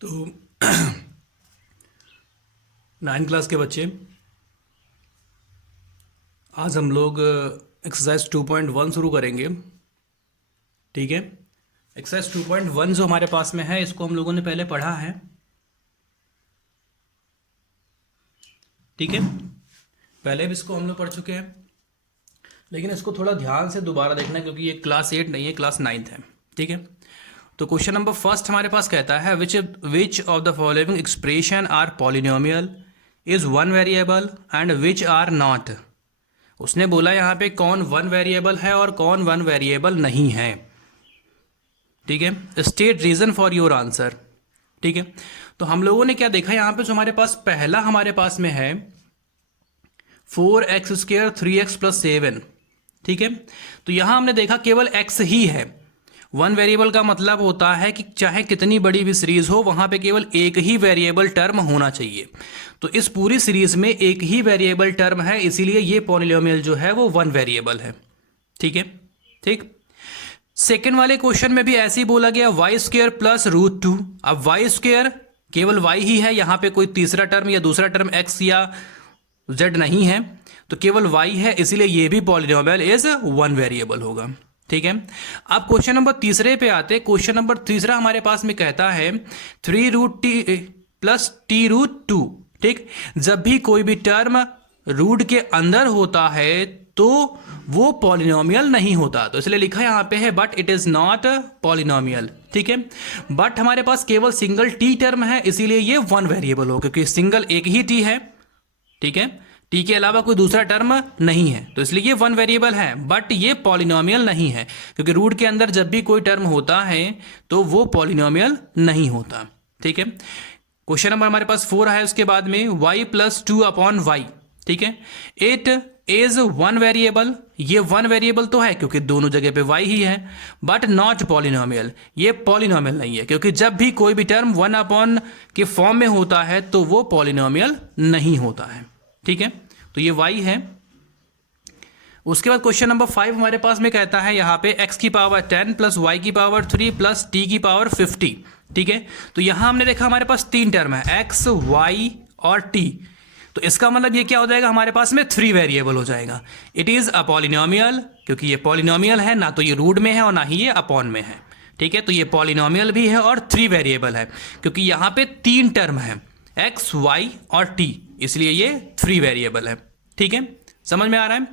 तो 9 क्लास के बच्चे, आज हम लोग एक्सरसाइज 2.1 शुरू करेंगे। ठीक है, एक्सरसाइज 2.1 जो हमारे पास में है, इसको हम लोगों ने पहले पढ़ा है। ठीक है, पहले भी इसको हम लोग पढ़ चुके हैं, लेकिन इसको थोड़ा ध्यान से दोबारा देखना, क्योंकि ये क्लास 8 नहीं है, क्लास 9 है। ठीक है, तो क्वेश्चन नंबर फर्स्ट हमारे पास कहता है which of the following expression are polynomial is one variable and which are not. उसने बोला यहाँ पे कौन वन वेरिएबल है और कौन वन वेरिएबल नहीं है। ठीक है, state reason for your answer. ठीक है, तो हम लोगों ने क्या देखा यहाँ पे, जो हमारे पास पहला हमारे पास में है 4x स्क्वायर 3x प्लस 7। ठीक है, तो यहां हमने देखा केवल x ही है। वन वेरिएबल का मतलब होता है कि चाहे कितनी बड़ी भी सीरीज हो, वहां पे केवल एक ही वेरिएबल टर्म होना चाहिए। तो इस पूरी सीरीज में एक ही वेरिएबल टर्म है, इसीलिए ये पॉलिनोमियल जो है वो वन वेरिएबल है। ठीक है, ठीक। सेकेंड वाले क्वेश्चन में भी ऐसे ही बोला गया वाई स्क्वायर प्लस रूट 2। अब वाई स्क्वायर केवल y ही है, यहां पे कोई तीसरा टर्म या दूसरा टर्म x या z नहीं है, तो केवल y है, इसीलिए ये भी पॉलिनोमियल इज वन वेरिएबल होगा। ठीक है, अब क्वेश्चन नंबर तीसरे पे आते। क्वेश्चन नंबर तीसरा हमारे पास में कहता है 3 root T plus T root 2। ठीक, जब भी कोई भी टर्म रूट के अंदर होता है तो वो पॉलिनोमियल नहीं होता, तो इसलिए लिखा यहां पे है but it is not polynomial. ठीक है, बट हमारे पास केवल सिंगल टी टर्म है, इसीलिए ये वन वेरिएबल हो, क्योंकि सिंगल एक ही टी है। ठीक है, टी के अलावा कोई दूसरा टर्म नहीं है, तो इसलिए ये वन वेरिएबल है, बट ये पॉलिनोमियल नहीं है, क्योंकि रूट के अंदर जब भी कोई टर्म होता है तो वो पॉलिनोमियल नहीं होता। ठीक है, क्वेश्चन नंबर हमारे पास 4 है, उसके बाद में y प्लस 2 अपॉन वाई। ठीक है, इट इज वन वेरिएबल। ये वन वेरिएबल तो है क्योंकि दोनों जगह पे y ही है, बट नॉट पॉलिनोमियल। ये पॉलिनोमियल नहीं है, क्योंकि जब भी कोई भी टर्म 1 अपॉन के फॉर्म में होता है तो वो पॉलिनोमियल नहीं होता है। ठीक है, तो ये y है। उसके बाद क्वेश्चन नंबर 5 हमारे पास में कहता है यहाँ पे x की पावर 10 प्लस y की पावर 3 प्लस t की पावर 50। ठीक है, तो यहां हमने देखा हमारे पास 3 टर्म है x, y और t, तो इसका मतलब ये क्या हो जाएगा, हमारे पास में 3 वेरिएबल हो जाएगा। इट इज अ पॉलिनोमियल, क्योंकि ये पॉलिनोमियल है, ना तो ये रूट में है और ना ही ये अपॉन में है। ठीक है, तो ये पॉलिनोमियल भी है और 3 वेरिएबल है, क्योंकि यहाँ पे 3 टर्म है x, y और t, इसलिए ये 3 वेरिएबल है। ठीक है, समझ में आ रहा है।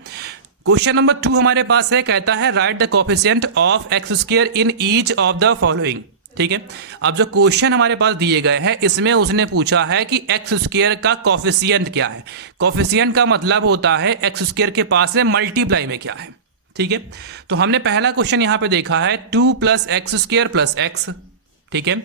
क्वेश्चन नंबर 2 हमारे पास है, कहता है right the coefficient of x square in each of the following. ठीक है, अब जो क्वेश्चन हमारे पास दिए गए हैं, इसमें उसने पूछा है कि एक्स स्क्वायर का कोफिशिएंट क्या है। कोफिशिएंट का मतलब होता है एक्स स्क्वायर के पास में मल्टीप्लाई में क्या है। ठीक है, तो हमने पहला क्वेश्चन यहां पे देखा है 2 plus x square plus x. ठीक है,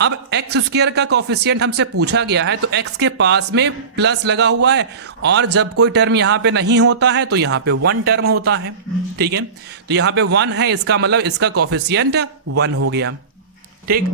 अब एक्स स्क्वायर का कोफिशिएंट हमसे पूछा गया है, तो एक्स के पास में प्लस लगा हुआ है, और जब कोई टर्म यहां पे नहीं होता है तो यहां पे 1 टर्म होता है। ठीक है, तो यहां पे 1 है, इसका मतलब इसका कोफिशिएंट 1 हो गया। ठीक,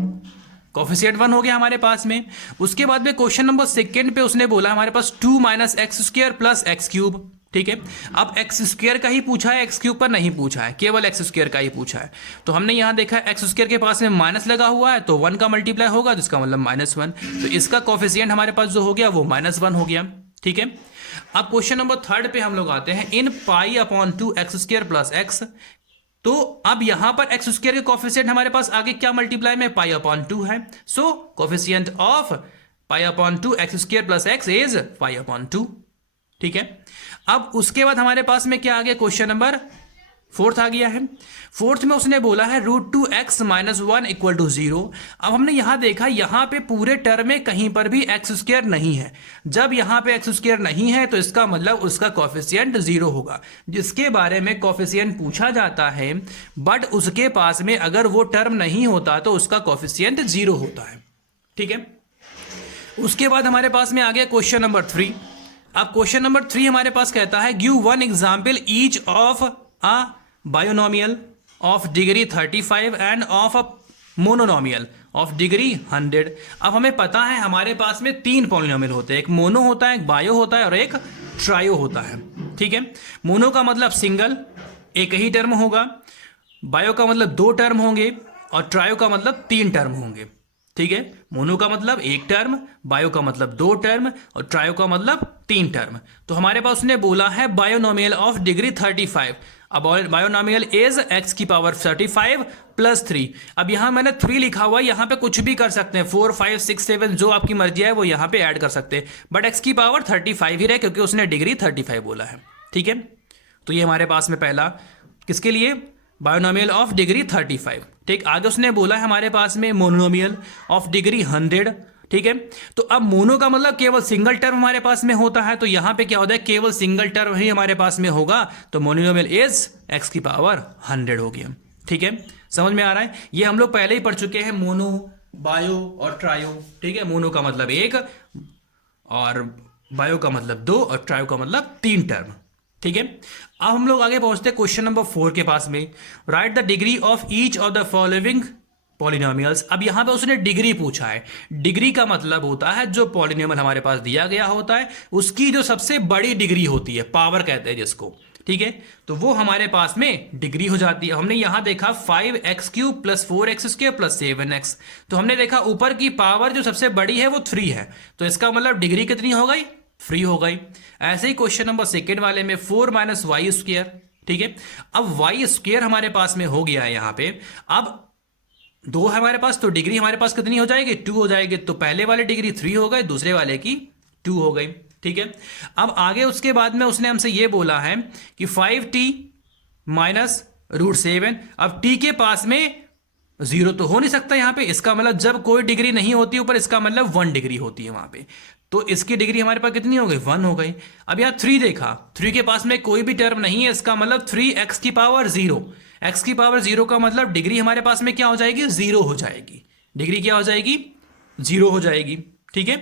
कोफिशिएंट 1 हो गया हमारे पास में। उसके बाद में क्वेश्चन नंबर 2 पे उसने बोला हमारे पास 2 minus x square plus x cube. ठीक है, अब एक्स स्क्वायर का ही पूछा है, एक्स क्यूब पर नहीं पूछा है, केवल एक्स स्क्वायर का ही पूछा है। तो हमने यहां देखा एक्स स्क्वायर के पास में माइनस लगा हुआ है, तो 1 का मल्टीप्लाई होगा, जिसका मतलब -1, तो इसका कोफिशिएंट हमारे पास जो हो गया वो -1 हो गया। ठीक है, अब क्वेश्चन नंबर 3 पे हम लोग आते हैं, इन pi upon 2 x square plus x. तो अब यहां पर एक्स स्क्वायर के कोफिशिएंट हमारे पास आगे क्या मल्टीप्लाई में पाई अपॉन 2 है, so coefficient of pi upon 2 x square plus x is pi upon 2। ठीक है, अब उसके बाद हमारे पास में क्या आ गया, क्वेश्चन नंबर 4 आ गया है। 4 में उसने बोला है √2x माइनस 1 इक्वल टू 0। अब हमने यहां देखा, यहां पे पूरे टर्म में कहीं पर भी एक्स स्क्वायर नहीं है। जब यहां पे एक्स स्क्वायर नहीं है तो इसका मतलब उसका कोफिशिएंट 0 होगा, जिसके बारे में कोफिशिएंट पूछा जाता है, बट उसके पास में अगर वो टर्म नहीं होता तो उसका कोफिशिएंट 0 होता है। ठीक है, उसके बाद हमारे पास में आ गया क्वेश्चन नंबर 3। अब क्वेश्चन नंबर 3 हमारे पास कहता है give 1 example each of a binomial of degree 35 end of a monomial of degree 100। अब हमें पता है हमारे पास में 3 पॉलिनोमियल होते हैं, एक मोनो होता है, एक बायो होता है और एक ट्रायो होता है। ठीक है, मोनो का मतलब सिंगल, एक ही टर्म होगा, बायो का मतलब 2 टर्म होंगे और ट्रायो का मतलब 3 टर्म होंगे। ठीक है। मोनो का मतलब एक टर्म, बायो का मतलब दो टर्म और ट्रायो का मतलब तीन टर्म। तो हमारे पास उसने बोला है बायोनोमियल ऑफ डिग्री 35। अब बायोनोमियल इज x की पावर 35 प्लस 3। अब यहां मैंने 3 लिखा हुआ है, यहां पे कुछ भी कर सकते हैं, 4 5 6 7 जो आपकी मर्जी है वो यहां पे ऐड कर सकते हैं, बट x की पावर 35 ही रहे क्योंकि उसने डिग्री 35 बोला है। ठीक है, तो ये हमारे पास में पहला किसके लिए, बायोनोमियल ऑफ डिग्री 35। ठीक, आगे उसने बोला है हमारे पास में मोनोमियल ऑफ डिग्री 100। ठीक है, तो अब मोनो का मतलब केवल सिंगल टर्म हमारे पास में होता है, तो यहां पे क्या होता है, केवल सिंगल टर्म ही हमारे पास में होगा, तो मोनोमियल इज x की पावर 100 हो गया। ठीक है, समझ में आ रहा है। ये हम लोग पहले ही पढ़ चुके हैं, मोनो, बायो और ट्रायो। ठीक है, मोनो का मतलब एक और बायो का मतलब दो और ट्रायो का मतलब तीन टर्म। ठीक है, अब हम लोग आगे पहुंचते हैं क्वेश्चन नंबर 4 के पास में। Right the degree of each of the following polynomials. अब यहां पे उसने डिग्री पूछा है। डिग्री का मतलब होता है जो पॉलिनोमियल हमारे पास दिया गया होता है उसकी जो सबसे बड़ी डिग्री होती है, पावर कहते हैं जिसको। ठीक है, तो वो हमारे पास में डिग्री हो जाती है। हमने यहां देखा 5x³ plus 4x² plus 7x, तो हमने देखा ऊपर की पावर जो सबसे बड़ी है वो 3 है, तो इसका मतलब डिग्री कितनी हो गई, 3 हो गई। ऐसे ही क्वेश्चन नंबर 2 वाले में 4 माइनस y²। ठीक है, अब y² हमारे पास में हो गया है यहां पे। अब 2 है हमारे पास, तो डिग्री हमारे पास कितनी हो जाएगी, 2 हो जाएगी। तो पहले वाले डिग्री 3 हो गए, दूसरे वाले की 2 हो गई। ठीक है, अब आगे उसके बाद में उसने हमसे ये बोला है कि 5t माइनस √7। अब t के पास में 0 तो हो नहीं सकता यहां पे, इसका मतलब जब कोई डिग्री नहीं होती ऊपर, इसका मतलब 1 डिग्री होती है वहां पे, तो इसकी डिग्री हमारे पास कितनी हो गई, 1 हो गई। अब यहां 3 देखा, 3 के पास में कोई भी टर्म नहीं है, इसका मतलब 3x की पावर 0। x की पावर 0 का मतलब डिग्री हमारे पास में क्या हो जाएगी, 0 हो जाएगी। डिग्री क्या हो जाएगी, 0 हो जाएगी। ठीक है,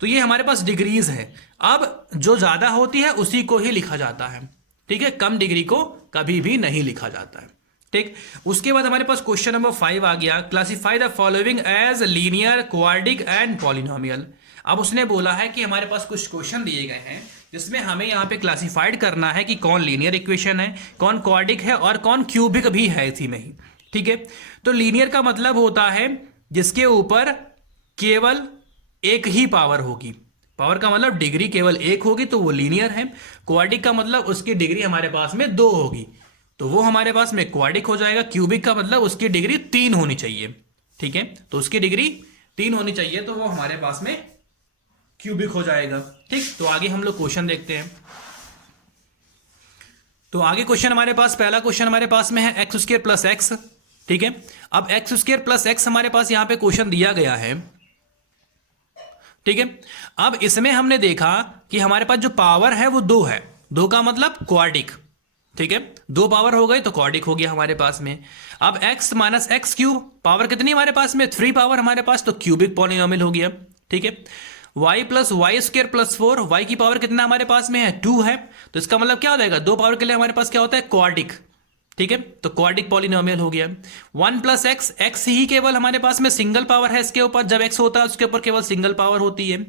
तो ये हमारे पास डिग्रीज है। अब जो ज्यादा होती है उसी को ही लिखा जाता है। ठीक है, कम डिग्री को कभी भी नहीं लिखा जाता है। ठीक, उसके बाद हमारे पास क्वेश्चन नंबर 5 आ गया। Classify the following as linear, quadratic and polynomial. अब उसने बोला है कि हमारे पास कुछ क्वेश्चन दिए गए हैं जिसमें हमें यहाँ पे क्लासिफाइड करना है कि कौन लीनियर इक्वेशन है, कौन क्वाड्रिक है और कौन क्यूबिक भी है इसी में ही। ठीक है, तो लीनियर का मतलब होता है जिसके ऊपर केवल एक ही पावर होगी। पावर का मतलब डिग्री केवल एक होगी तो वो लीनियर है। क्वाड्रिक का मतलब उसकी डिग्री हमारे पास में 2 होगी तो वो हमारे पास में क्वाड्रिक हो जाएगा। क्यूबिक का मतलब उसकी डिग्री 3 होनी चाहिए। ठीक है, तो उसकी डिग्री 3 होनी चाहिए तो वो हमारे पास में क्यूबिक हो जाएगा। ठीक, तो आगे हम लोग क्वेश्चन देखते हैं। तो आगे क्वेश्चन हमारे पास, पहला क्वेश्चन हमारे पास में है x² प्लस एक्स। ठीक है, अब x² प्लस एक्स हमारे पास यहां पे क्वेश्चन दिया गया है। ठीक है, अब इसमें हमने देखा कि हमारे पास जो पावर है वो 2 है, 2 का मतलब क्वाड्रिक। ठीक है, 2 पावर हो गए तो क्वाड्रिक हो गया हमारे पास में। अब x माइनस x³ पावर कितनी हमारे पास में, 3 पावर हमारे पास, तो क्यूबिक पॉलिनोमियल हो गया। ठीक है, y plus y² plus 4, y की पावर कितना हमारे पास में है, 2 है, तो इसका मतलब क्या हो जाएगा, 2 पावर के लिए हमारे पास क्या होता है, क्वाड्रिक। ठीक है, तो क्वाड्रिक पॉलिनोमियल हो गया। 1 प्लस एक्स, एक्स ही केवल हमारे पास में सिंगल पावर है इसके ऊपर, जब x होता है उसके ऊपर केवल सिंगल पावर होती है,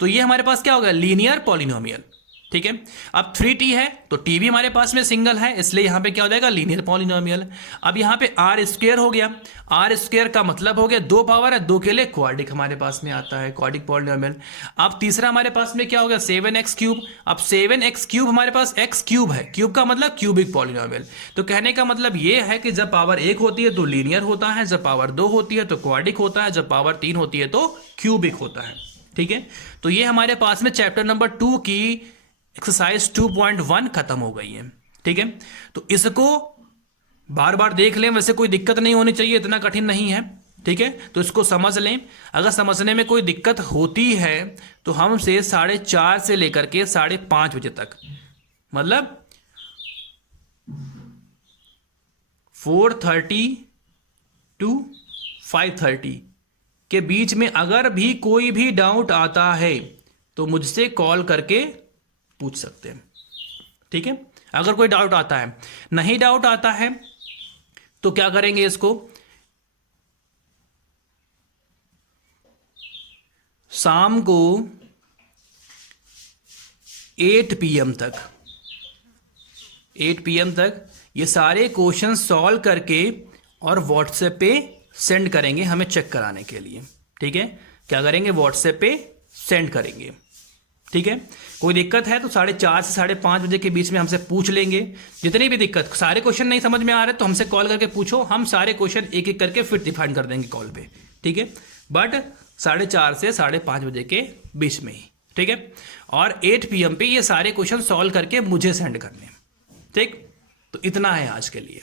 तो ये हमारे पास क्या होगा, लीनियर पॉलिनोमियल। ठीक है, अब 3t है तो t भी हमारे पास में सिंगल है, इसलिए यहां पे क्या हो जाएगा, लीनियर पॉलिनोमियल। अब यहां पे r² हो गया, r² का मतलब हो गया 2 पावर है, 2 के लिए क्वाड्रिक हमारे पास में आता है, क्वाड्रिक पॉलिनोमियल। अब तीसरा हमारे पास में क्या हो गया, 7x³। अब 7x³ हमारे पास x³ है, क्यूब का मतलब क्यूबिक पॉलिनोमियल। तो कहने का मतलब ये है कि जब पावर 1 होती है तो लीनियर होता है, जब पावर 2 होती है तो क्वाड्रिक होता है, जब पावर 3 होती है तो क्यूबिक होता है। ठीक है, तो ये हमारे पास में चैप्टर नंबर 2 की एक्सरसाइज 2.1 खत्म हो गई है। ठीक है, तो इसको बार बार देख लें, वैसे कोई दिक्कत नहीं होनी चाहिए, इतना कठिन नहीं है। ठीक है, तो इसको समझ लें। अगर समझने में कोई दिक्कत होती है तो हमसे 4:30 से लेकर के 5:30 बजे तक, मतलब 4:30 to 5:30 के बीच में अगर भी कोई भी डाउट आता है तो मुझसे कॉल करके पूछ सकते हैं। ठीक है, अगर कोई डाउट आता है, नहीं डाउट आता है तो क्या करेंगे, इसको शाम को 8 PM तक, 8 PM तक ये सारे क्वेश्चन सॉल्व करके और व्हाट्सएप पे सेंड करेंगे हमें चेक कराने के लिए। ठीक है, क्या करेंगे, व्हाट्सएप पे सेंड करेंगे। ठीक है, कोई दिक्कत है तो 4:30 से 5:30 बजे के बीच में हमसे पूछ लेंगे। जितनी भी दिक्कत, सारे क्वेश्चन नहीं समझ में आ रहे तो हमसे कॉल करके पूछो, हम सारे क्वेश्चन एक एक करके फिर डिफाइन कर देंगे कॉल पे। ठीक है, बट 4:30 से 5:30 बजे के बीच में ही। ठीक है, और 8 PM पे ये सारे क्वेश्चन सॉल्व करके मुझे सेंड करने। ठीक, तो इतना है आज के लिए।